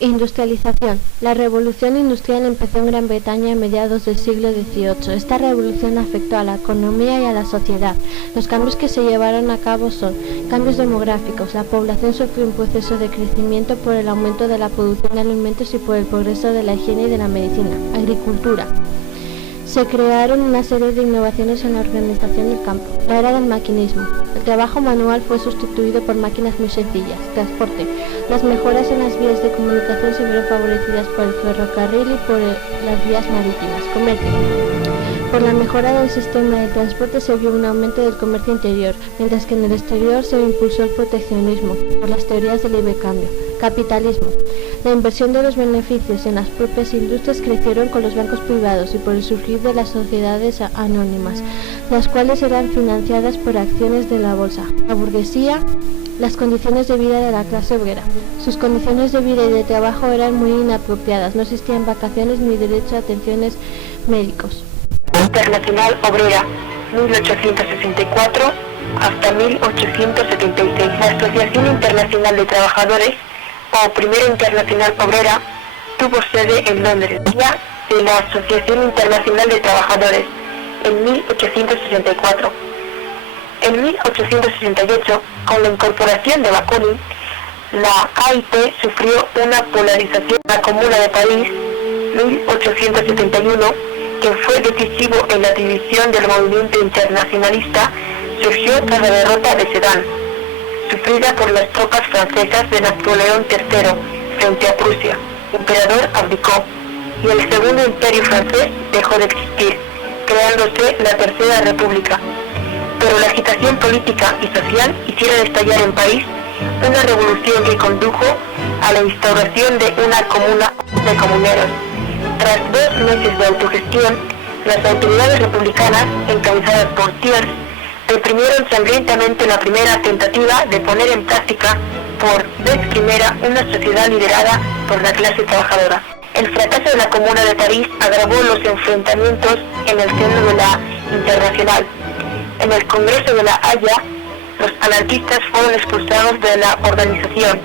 Industrialización. La revolución industrial empezó en Gran Bretaña a mediados del siglo XVIII. Esta revolución afectó a la economía y a la sociedad. Los cambios que se llevaron a cabo son cambios demográficos. La población sufrió un proceso de crecimiento por el aumento de la producción de alimentos y por el progreso de la higiene y de la medicina. Agricultura. Se crearon una serie de innovaciones en la organización del campo. La era del maquinismo. El trabajo manual fue sustituido por máquinas muy sencillas. Transporte. Las mejoras en las vías de comunicación se vieron favorecidas por el ferrocarril y por las vías marítimas. Comercio. Por la mejora del sistema de transporte se vio un aumento del comercio interior, mientras que en el exterior se impulsó el proteccionismo por las teorías del libre cambio. Capitalismo. La inversión de los beneficios en las propias industrias crecieron con los bancos privados y por el surgir de las sociedades anónimas, las cuales eran financiadas por acciones de la bolsa. La burguesía. Las condiciones de vida de la clase obrera. Sus condiciones de vida y de trabajo eran muy inapropiadas, no existían vacaciones ni derecho a atenciones médicos. Internacional Obrera, 1864 hasta 1876. La Asociación Internacional de Trabajadores, o Primera Internacional Obrera, tuvo sede en Londres. Ya de la Asociación Internacional de Trabajadores, en 1864. En 1868, con la incorporación de Bakunin, la AIT sufrió una polarización. La Comuna de París, 1871, que fue decisivo en la división del movimiento internacionalista, surgió tras la derrota de Sedan, sufrida por las tropas francesas de Napoleón III frente a Prusia. El emperador abdicó y el Segundo Imperio francés dejó de existir, creándose la Tercera República. Pero la agitación política y social hicieron estallar en París una revolución que condujo a la instauración de una comuna de comuneros. Tras 2 meses de autogestión, las autoridades republicanas, encabezadas por Thiers, reprimieron sangrientamente la primera tentativa de poner en práctica por vez primera una sociedad liderada por la clase trabajadora. El fracaso de la Comuna de París agravó los enfrentamientos en el seno de la Internacional. En el Congreso de La Haya, los anarquistas fueron expulsados de la organización,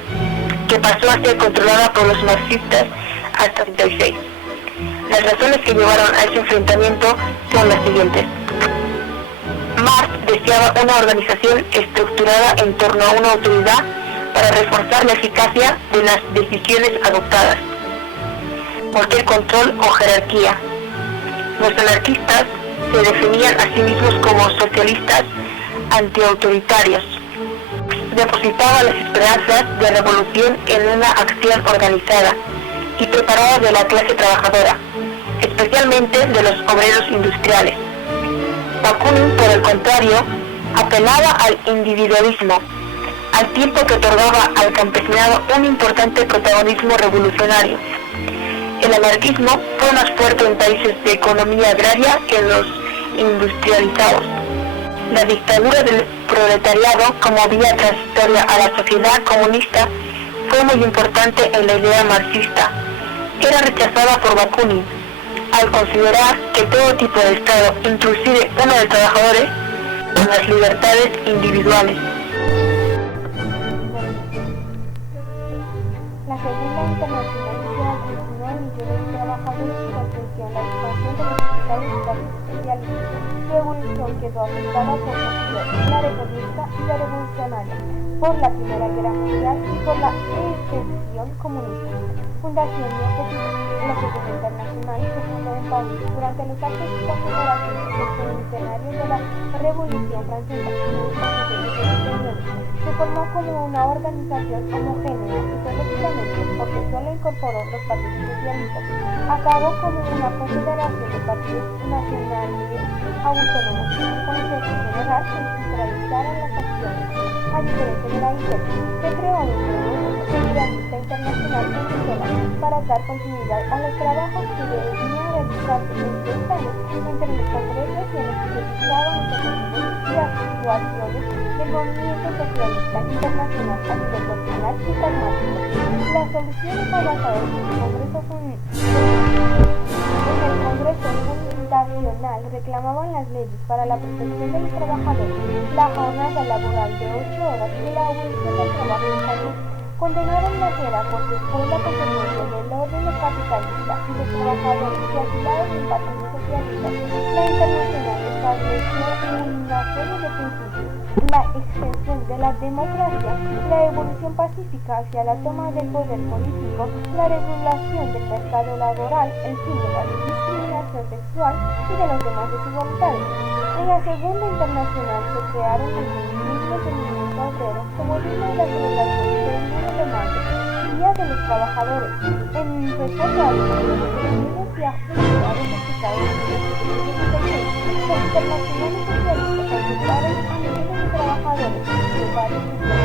que pasó a ser controlada por los marxistas hasta 1936. Las razones que llevaron a ese enfrentamiento son las siguientes. Marx deseaba una organización estructurada en torno a una autoridad para reforzar la eficacia de las decisiones adoptadas. Cualquier control o jerarquía. Los anarquistas se definían a sí mismos como socialistas antiautoritarios. Depositaba las esperanzas de revolución en una acción organizada y preparada de la clase trabajadora, especialmente de los obreros industriales. Bakunin, por el contrario, apelaba al individualismo, al tiempo que otorgaba al campesinado un importante protagonismo revolucionario. El anarquismo fue más fuerte en países de economía agraria que en los industrializados. La dictadura del proletariado como vía transitoria a la sociedad comunista fue muy importante en la idea marxista. Era rechazada por Bakunin, al considerar que todo tipo de Estado, inclusive uno de trabajadores, con las libertades individuales. La Segunda Internacional continuó el millones de trabajadores y contención la expansión de los capitales socialistas. Su evolución quedó afectada por motivos la reformista y la revolucionaria, por la Primera Guerra Mundial y por la excepción comunista. Fundación y objetivo. La Segunda Internacional se fundó en París durante los actos y conmemoraciones del centenario de la Revolución Francesa en 1879. Se formó como una organización homogénea ideológicamente porque solo incorporó los partidos socialistas. Acabó como una confederación de partidos nacionales autónomos y un consejo general que centralizara las acciones. A diferencia de la INC, se creó un movimiento socialista internacional en Bruselas para dar continuidad a los trabajos que debían realizarse en 6 años entre los congresos y en los que se fijaban los objetivos y actuaciones del movimiento socialista internacional a nivel nacional y pragmático. Las soluciones avanzadas en el Congreso Fundacional reclamaban las leyes para la protección de los trabajadores, la jornada laboral de 8 horas y la abolición del trabajo en salud. Condenaron la guerra porque fue la consecuencia capitalista y los trabajadores y afiliados del Partido Socialista, la Internacional estableció una serie de principios: la extensión de la democracia, la evolución pacífica hacia la toma del poder político, la regulación del mercado laboral, el fin de la discriminación sexual y de las demás desigualdades. En la Segunda Internacional se crearon los movimientos del movimiento obrero como una de las celebraciones del 1 de mayo, Día de los Trabajadores, en respuesta a los Estados Unidos y a los Estados Unidos. Los internacionales socialistas aceptaron a millones de trabajadores de varios sectores.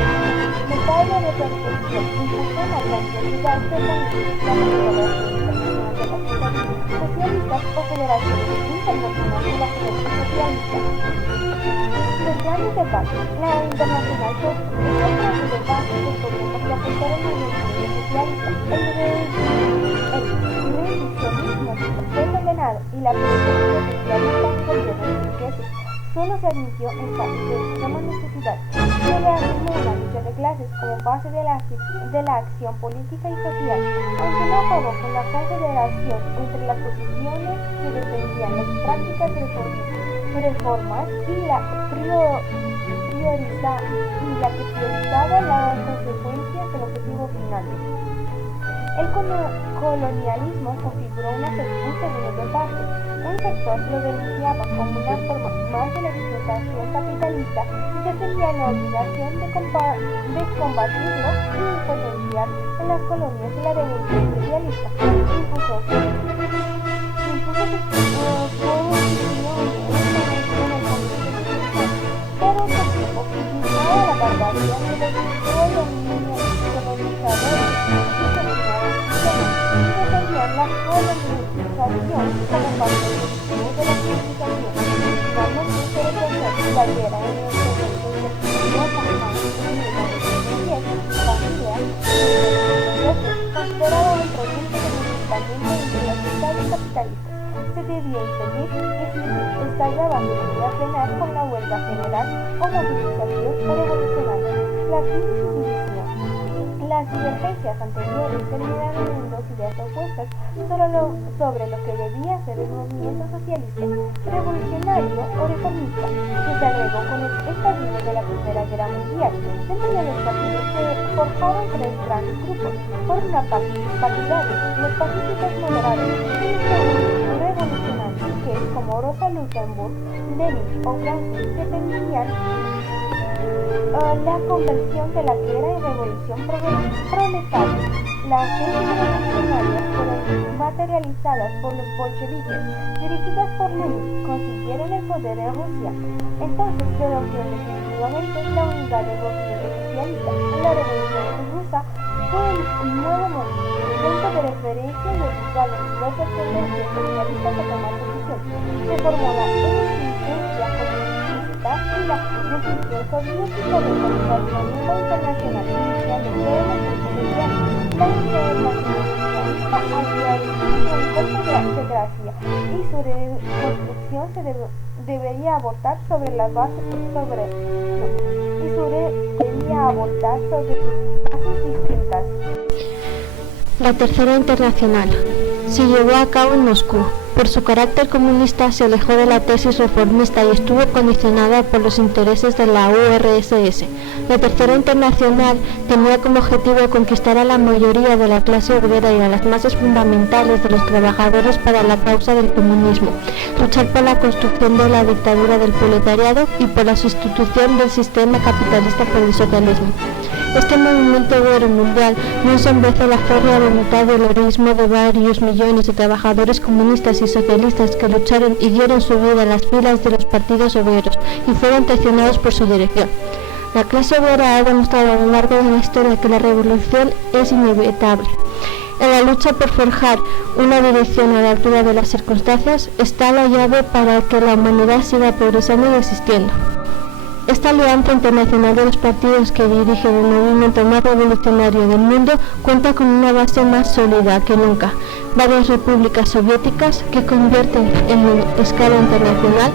Medalla de percepción impulsó la grandiosidad de la Federación Internacional de la Juventud Socialistas o Federación Internacional de la Juventud Socialista. Los grandes debates. La Internacional fue un gran debate de problemas que afectaron al movimiento socialista, el revisionismo del ordenado y la política socialista en gobiernos burgueses. Solo se admitió esta de extrema necesidad. Se le asignó una lucha de clases como base de la acción política y social, aunque no acabó con la confederación entre las posiciones que defendían las prácticas reformas y la que priorizaba las consecuencias del objetivo final. El colonialismo configuró un segundo debate. Un sector lo denunciaba como una forma más de la explotación capitalista y defendía la obligación de combatirlo y potenciar en las colonias de la revolución socialista. Impuso sus pero otro tiempo criticaba la barbarie de los colonizadores y defendían la colonización como parte del objetivo de la civilización. Finalmente se rechazó la guerra en el proceso de Europa en 1910, consideraba un proyecto de enfrentamiento entre las estados capitalistas. Se debía impedir que si estallaba se debía frenar con la huelga general o movilización revolucionaria. La crisis y división. Las divergencias anteriores terminaron en dos ideas opuestas sobre lo que debía ser el movimiento socialista, revolucionario o reformista, que se agregó con el estallido de la Primera Guerra Mundial. Dentro de los partidos se forjaron tres grandes grupos. Por una parte, partidarios, los pacíficos moderados, y los revolucionarios, que, como Rosa Luxemburg, Lenin o Francis, defendían la conversión de la que era en revolución proletaria. Las élites revolucionarias fueron materializadas por los bolcheviques, dirigidas por Lenin, consiguieron el poder en Rusia. Entonces se rompió definitivamente la unidad del movimiento socialista. La revolución rusa fue un nuevo punto de referencia y obligó a las diversas tendencias socialistas a tomar posición. Se formó la existencia comunista y la decisión soviética del relacionamiento internacional iniciando todo el proceso social. La internacionalista había existido un cuerpo de federación y su reconstrucción se debería abortar sobre las bases distintas. La Tercera Internacional se llevó a cabo en Moscú. Por su carácter comunista se alejó de la tesis reformista y estuvo condicionada por los intereses de la URSS. La Tercera Internacional tenía como objetivo conquistar a la mayoría de la clase obrera y a las masas fundamentales de los trabajadores para la causa del comunismo, luchar por la construcción de la dictadura del proletariado y por la sustitución del sistema capitalista por el socialismo. Este movimiento obrero mundial no ensombrece la férrea voluntad del heroísmo de varios millones de trabajadores comunistas y socialistas que lucharon y dieron su vida en las filas de los partidos obreros y fueron traicionados por su dirección. La clase obrera ha demostrado a lo largo de la historia que la revolución es inevitable. En la lucha por forjar una dirección a la altura de las circunstancias está la llave para que la humanidad siga progresando y existiendo. Esta alianza internacional de los partidos que dirigen el movimiento más revolucionario del mundo cuenta con una base más sólida que nunca. Varias repúblicas soviéticas que convierten en escala internacional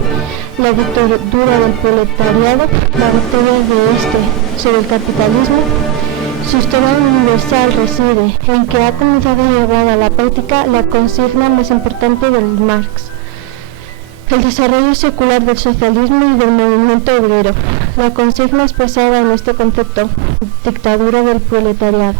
la dictadura del proletariado, la victoria de este sobre el capitalismo, Su historia universal reside en que ha comenzado a llevar a la práctica la consigna más importante de Marx: el desarrollo secular del socialismo y del movimiento obrero. La consigna expresada en este concepto: dictadura del proletariado.